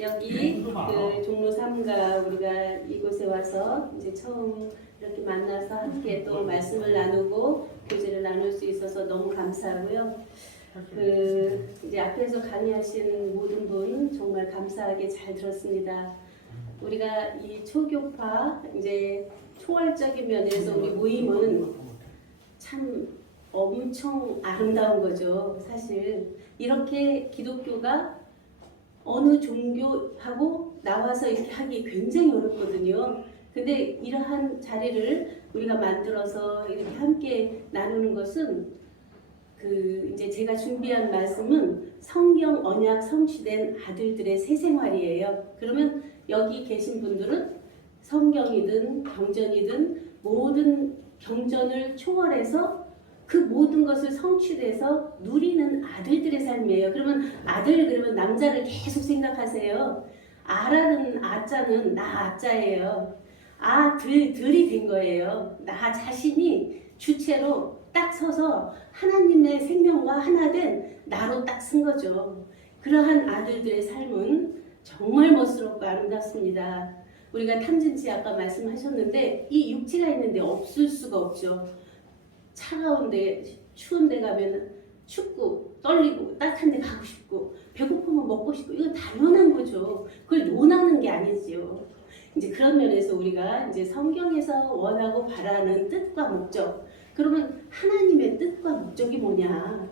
여기 그 종로 3가 우리가 이곳에 와서 이제 처음 이렇게 만나서 함께 또 말씀을 나누고 교제를 나눌 수 있어서 너무 감사하고요. 그 이제 앞에서 강의하신 모든 분 정말 감사하게 잘 들었습니다. 우리가 이 초교파 이제 초월적인 면에서 우리 모임은 참 엄청 아름다운 거죠. 사실 이렇게 기독교가 어느 종교하고 나와서 이렇게 하기 굉장히 어렵거든요. 근데 이러한 자리를 우리가 만들어서 이렇게 함께 나누는 것은 그 이제 제가 준비한 말씀은 성경 언약 성취된 아들들의 새 생활이에요. 그러면 여기 계신 분들은 성경이든 경전이든 모든 경전을 초월해서 그 모든 것을 성취돼서 누리는 아들들의 삶이에요. 그러면 아들 그러면 남자를 계속 생각하세요. 아라는 아자는 나 아자예요. 들이 된 거예요. 나 자신이 주체로 딱 서서 하나님의 생명과 하나 된 나로 딱 쓴 거죠. 그러한 아들들의 삶은 정말 멋스럽고 아름답습니다. 우리가 탐진치 아까 말씀하셨는데 이 육체가 있는데 없을 수가 없죠. 차가운데 추운데 가면 춥고 떨리고 따뜻한 데 가고 싶고 배고프면 먹고 싶고 이거 당연한 거죠. 그걸 논하는 게 아니지요. 이제 그런 면에서 우리가 이제 성경에서 원하고 바라는 뜻과 목적, 그러면 하나님의 뜻과 목적이 뭐냐?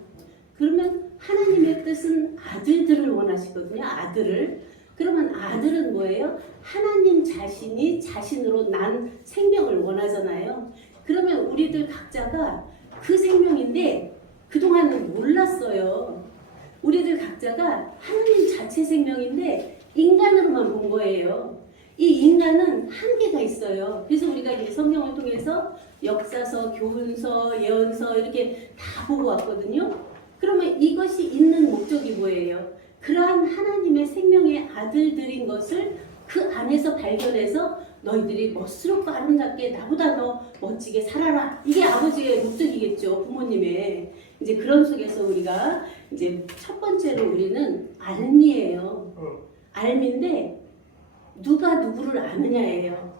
그러면 하나님의 뜻은 아들들을 원하시거든요. 아들을. 그러면 아들은 뭐예요? 하나님 자신이 자신으로 난 생명을 원하잖아요. 그러면 우리들 각자가 그 생명인데 그동안은 몰랐어요. 우리들 각자가 하나님 자체 생명인데 인간으로만 본 거예요. 이 인간은 한계가 있어요. 그래서 우리가 이 성경을 통해서 역사서, 교훈서, 예언서 이렇게 다 보고 왔거든요. 그러면 이것이 있는 목적이 뭐예요? 그러한 하나님의 생명의 아들들인 것을 그 안에서 발견해서 너희들이 멋스럽고 아름답게 나보다 더 멋지게 살아라. 이게 아버지의 목적이겠죠. 부모님의. 이제 그런 속에서 우리가 이제 첫 번째로 우리는 알미예요. 알미인데 누가 누구를 아느냐예요.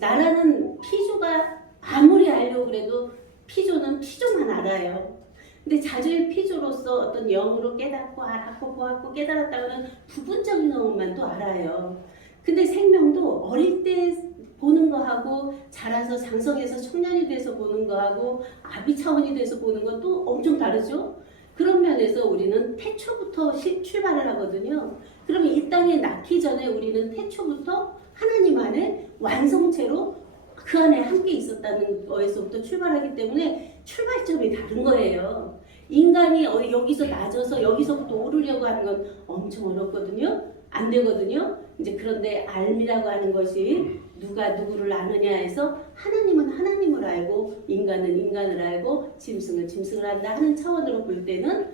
나라는 피조가 아무리 알려고 그래도 피조는 피조만 알아요. 근데 자주의 피조로서 어떤 영으로 깨닫고 알았고 보았고 깨달았다고는 부분적인 것만 또 알아요. 근데 생명도 어릴 때 보는 거하고 자라서 장성해서 청년이 돼서 보는 거하고 아비 차원이 돼서 보는 것도 엄청 다르죠. 그런 면에서 우리는 태초부터 출발을 하거든요. 그러면 이 땅에 낳기 전에 우리는 태초부터 하나님 안에 완성체로 그 안에 함께 있었다는 거에서부터 출발하기 때문에 출발점이 다른 거예요. 인간이 여기서 낮아서 여기서부터 오르려고 하는 건 엄청 어렵거든요. 안 되거든요. 이제 그런데 알미라고 하는 것이 누가 누구를 아느냐 해서 하나님은 하나님을 알고 인간은 인간을 알고 짐승은 짐승을 안다 하는 차원으로 볼 때는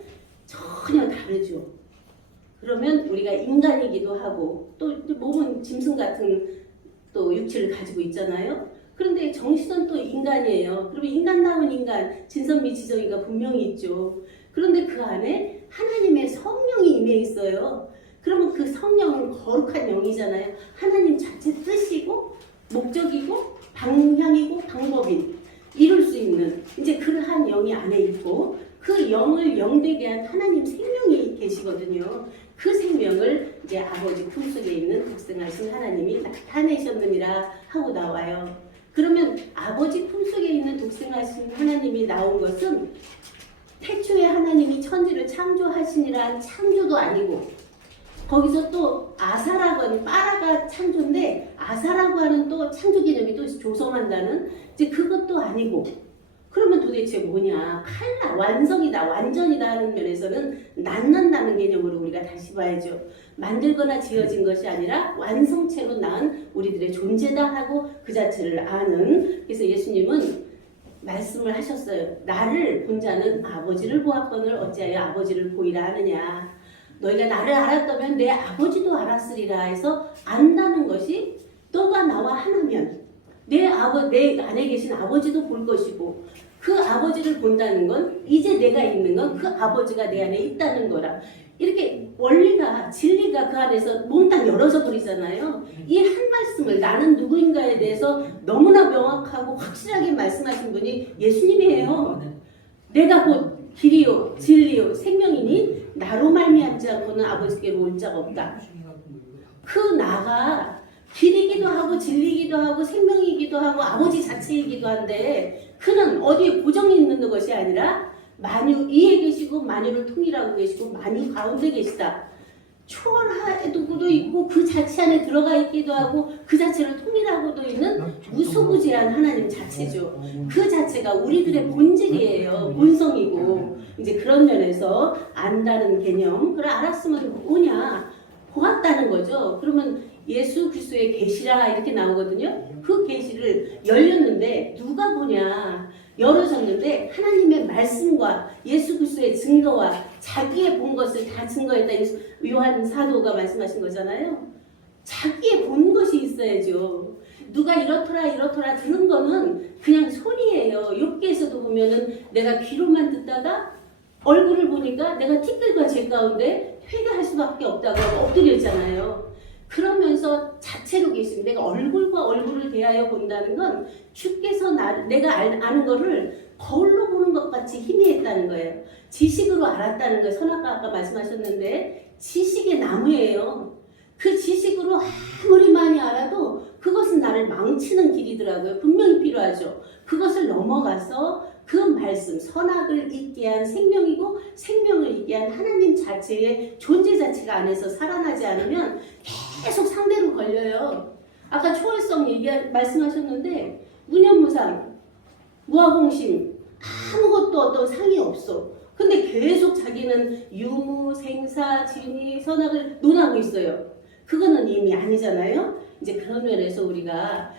전혀 다르죠. 그러면 우리가 인간이기도 하고 또 몸은 짐승 같은 또 육체를 가지고 있잖아요. 그런데 정신은 또 인간이에요. 그러면 인간다운 인간, 진선미 지정이가 분명히 있죠. 그런데 그 안에 하나님의 성령이 임해 있어요. 그러면 그 성령은 거룩한 영이잖아요. 하나님 자체 뜻이고 목적이고 방향이고 방법인 이룰 수 있는 이제 그러한 영이 안에 있고 그 영을 영되게 한 하나님 생명이 계시거든요. 그 생명을 이제 아버지 품속에 있는 독생하신 하나님이 나타내셨느니라 하고 나와요. 그러면 아버지 품속에 있는 독생하신 하나님이 나온 것은 태초에 하나님이 천지를 창조하시니라 창조도 아니고 거기서 또 아사라고 하는 빠라가 창조인데 아사라고 하는 또 창조 개념이 또 조성한다는 이제 그것도 아니고 그러면 도대체 뭐냐 칼라 완성이다 완전이다 하는 면에서는 낳는다는 개념으로 우리가 다시 봐야죠. 만들거나 지어진 것이 아니라 완성체로 낳은 우리들의 존재다 하고 그 자체를 아는 그래서 예수님은 말씀을 하셨어요. 나를 본 자는 아버지를 보았거늘 어찌하여 아버지를 보이라 하느냐. 너희가 나를 알았다면 내 아버지도 알았으리라 해서 안다는 것이 너가 나와 하나면 내 안에 계신 아버지도 볼 것이고 그 아버지를 본다는 건 이제 내가 있는 건 그 아버지가 내 안에 있다는 거라. 이렇게 원리가 진리가 그 안에서 몽땅 열어져 버리잖아요. 이 한 말씀을 나는 누구인가에 대해서 너무나 명확하고 확실하게 말씀하신 분이 예수님이에요. 내가 곧 길이요 진리요 생명이니 나로 말미암지 않고는 아버지께로 올 자가 없다. 그 나가 길이기도 하고 진리기도 하고 생명이기도 하고 아버지 자체이기도 한데 그는 어디에 고정이 있는 것이 아니라 만유 위에 계시고 만유를 통일하고 계시고 만유 가운데 계시다. 초월하고도 있고 그 자체 안에 들어가 있기도 하고 그 자체를 통일하고도 있는 무소부재한 하나님 자체죠. 그 자체가 우리들의 본질이에요. 본성이고 이제 그런 면에서 안다는 개념. 그래 알았으면 뭐냐? 보았다는 거죠. 그러면 예수 그리스도의 계시라 이렇게 나오거든요. 그 계시를 열렸는데 누가 보냐? 열어졌는데 하나님의 말씀과 예수 그리스도의 증거와 자기의 본 것을 다 증거했다. 요한 사도가 말씀하신 거잖아요. 자기의 본 것이 있어야죠. 누가 이렇더라 들은 거는 그냥 소리예요. 욥기에서도 보면은 내가 귀로만 듣다가 얼굴을 보니까 내가 티끌과 재 가운데 회개할 수밖에 없다고 엎드렸잖아요. 그러면서 자체로 계신 내가 얼굴과 얼굴을 대하여 본다는 건 주께서 내가 아는 거를 거울로 보는 것 같이 희미했다는 거예요. 지식으로 알았다는 거예요. 선아가 아까 말씀하셨는데 지식의 나무예요. 그 지식으로 아무리 많이 알아도 그것은 나를 망치는 길이더라고요. 분명히 필요하죠. 그것을 넘어가서 그 말씀, 선악을 있게 한 생명이고 생명을 있게 한 하나님 자체의 존재 자체가 안에서 살아나지 않으면 계속 상대로 걸려요. 아까 초월성 말씀하셨는데 무념무상, 무아공심 아무것도 어떤 상이 없어. 근데 계속 자기는 유무, 생사, 진위, 선악을 논하고 있어요. 그거는 이미 아니잖아요. 이제 그런 면에서 우리가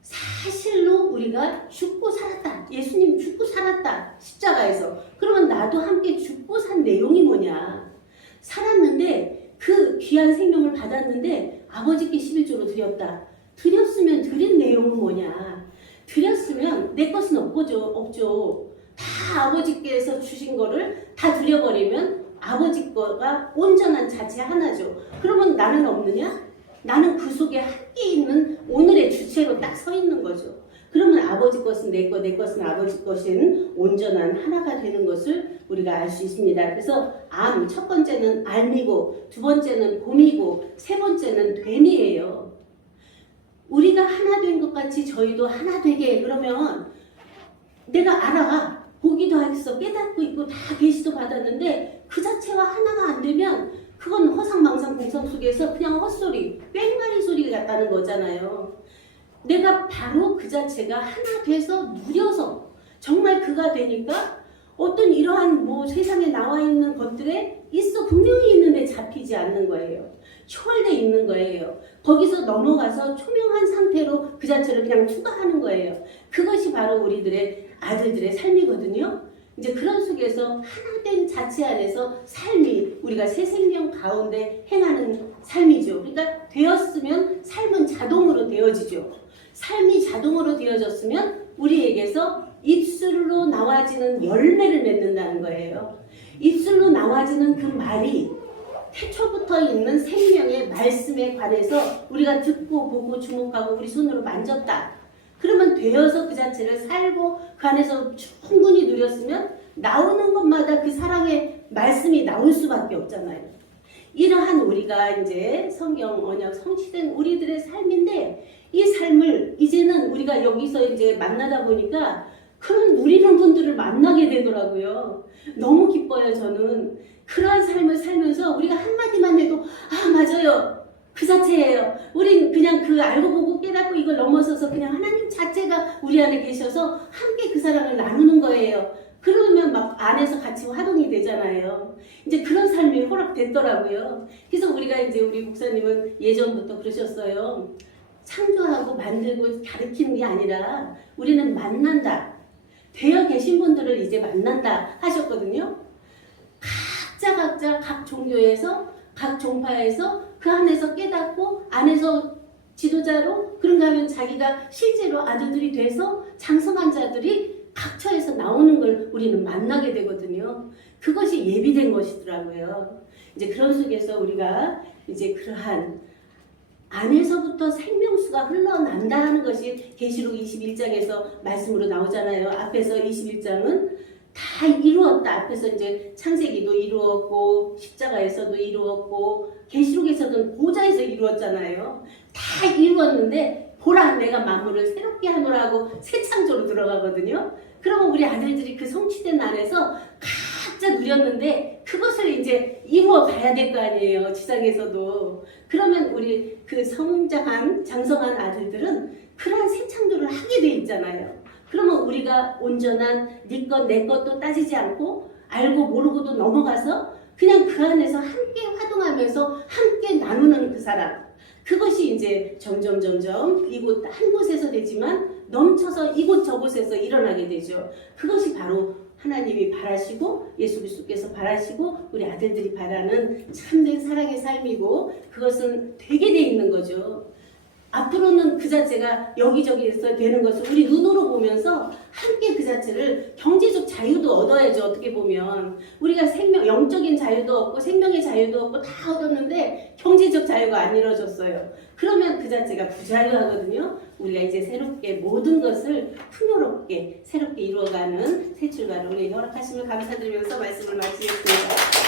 사실로 우리가 죽고 살았다. 예수님 죽고 살았다. 십자가에서. 그러면 나도 함께 죽고 산 내용이 뭐냐. 살았는데 그 귀한 생명을 받았는데 아버지께 11조로 드렸다. 드렸으면 드린 내용은 뭐냐. 드렸으면 내 것은 없죠. 다 아버지께서 주신 거를 다 드려버리면 아버지 거가 온전한 자체 하나죠. 그러면 나는 없느냐? 나는 그 속에 함께 있는 오늘의 주체로 딱 서 있는 거죠. 그러면 아버지 것은 내 것, 내 것은 아버지 것인 온전한 하나가 되는 것을 우리가 알 수 있습니다. 그래서 첫 번째는 알미고, 두 번째는 봄이고, 세 번째는 됨이에요. 우리가 하나 된 것 같이 저희도 하나 되게 그러면 내가 알아. 보기도 하겠어. 깨닫고 있고 다 계시도 받았는데 그 자체와 하나가 안 되면 그건 허상망상 공상 속에서 그냥 헛소리, 뺑가리 소리 같다는 거잖아요. 내가 바로 그 자체가 하나 돼서 누려서 정말 그가 되니까 어떤 이러한 세상에 나와 있는 것들에 분명히 있는데 잡히지 않는 거예요. 초월돼 있는 거예요. 거기서 넘어가서 초명한 상태로 그 자체를 그냥 투과하는 거예요. 그것이 바로 우리들의 아들들의 삶이거든요. 이제 그런 속에서 하나된 자체 안에서 삶이 우리가 새 생명 가운데 행하는 삶이죠. 그러니까 되었으면 삶은 자동으로 되어지죠. 삶이 자동으로 되어졌으면 우리에게서 입술로 나와지는 열매를 맺는다는 거예요. 입술로 나와지는 그 말이 태초부터 있는 생명의 말씀에 관해서 우리가 듣고 보고 주목하고 우리 손으로 만졌다. 그러면 되어서 그 자체를 살고 그 안에서 충분히 누렸으면 나오는 것마다 그 사랑의 말씀이 나올 수밖에 없잖아요. 이러한 우리가 이제 성경 언약 성취된 우리들의 삶인데 이 삶을 이제는 우리가 여기서 이제 만나다 보니까 그런 누리는 분들을 만나게 되더라고요. 너무 기뻐요. 저는 그러한 삶을 살면서 우리가 한마디만 해도 맞아요. 그 자체예요. 우린 그냥 그 알고 보고 깨닫고 이걸 넘어서서 그냥 하나님 자체가 우리 안에 계셔서 함께 그 사랑을 나누는 거예요. 그러면 막 안에서 같이 활동이 되잖아요. 이제 그런 삶이 허락됐더라고요. 그래서 우리가 이제 우리 목사님은 예전부터 그러셨어요. 창조하고 만들고 가르치는 게 아니라 우리는 만난다. 되어 계신 분들을 이제 만난다 하셨거든요. 각자 각 종교에서 각 종파에서 그 안에서 깨닫고 안에서 지도자로 그런가 하면 자기가 실제로 아들들이 돼서 장성한 자들이 각처에서 나오는 걸 우리는 만나게 되거든요. 그것이 예비된 것이더라고요. 이제 그런 속에서 우리가 이제 그러한 안에서부터 생명수가 흘러난다는 것이 계시록 21장에서 말씀으로 나오잖아요. 앞에서 21장은 다 이루었다. 앞에서 이제 창세기도 이루었고 십자가에서도 이루었고 계시록에서도 보좌에서 이루었잖아요. 다 이루었는데 보라 내가 만물을 새롭게 하노라고 새 창조로 들어가거든요. 그러면 우리 아들들이 그 성취된 안에서 각자 누렸는데 그것을 이제 이루어 가야 될 거 아니에요. 지상에서도. 그러면 우리 그 성장한 장성한 아들들은 그러한 새 창조를 하게 돼 있잖아요. 그러면 우리가 온전한 네 것 내 것도 따지지 않고 알고 모르고도 넘어가서 그냥 그 안에서 함께 활동하면서 함께 나누는 그 사람, 그것이 이제 점점 이곳 한 곳에서 되지만 넘쳐서 이곳 저곳에서 일어나게 되죠. 그것이 바로 하나님이 바라시고 예수 그리스도께서 바라시고 우리 아들들이 바라는 참된 사랑의 삶이고 그것은 되게 돼 있는 거죠. 앞으로는 그 자체가 여기저기에서 되는 것을 우리 눈으로 보면서 함께 그 자체를 경제적 자유도 얻어야죠. 어떻게 보면 우리가 영적인 자유도 얻고 생명의 자유도 얻고 다 얻었는데 경제적 자유가 안 이루어졌어요. 그러면 그 자체가 부자유하거든요. 우리가 이제 새롭게 모든 것을 풍요롭게 새롭게 이루어가는 새 출발을 우리 허락하시면 감사드리면서 말씀을 마치겠습니다.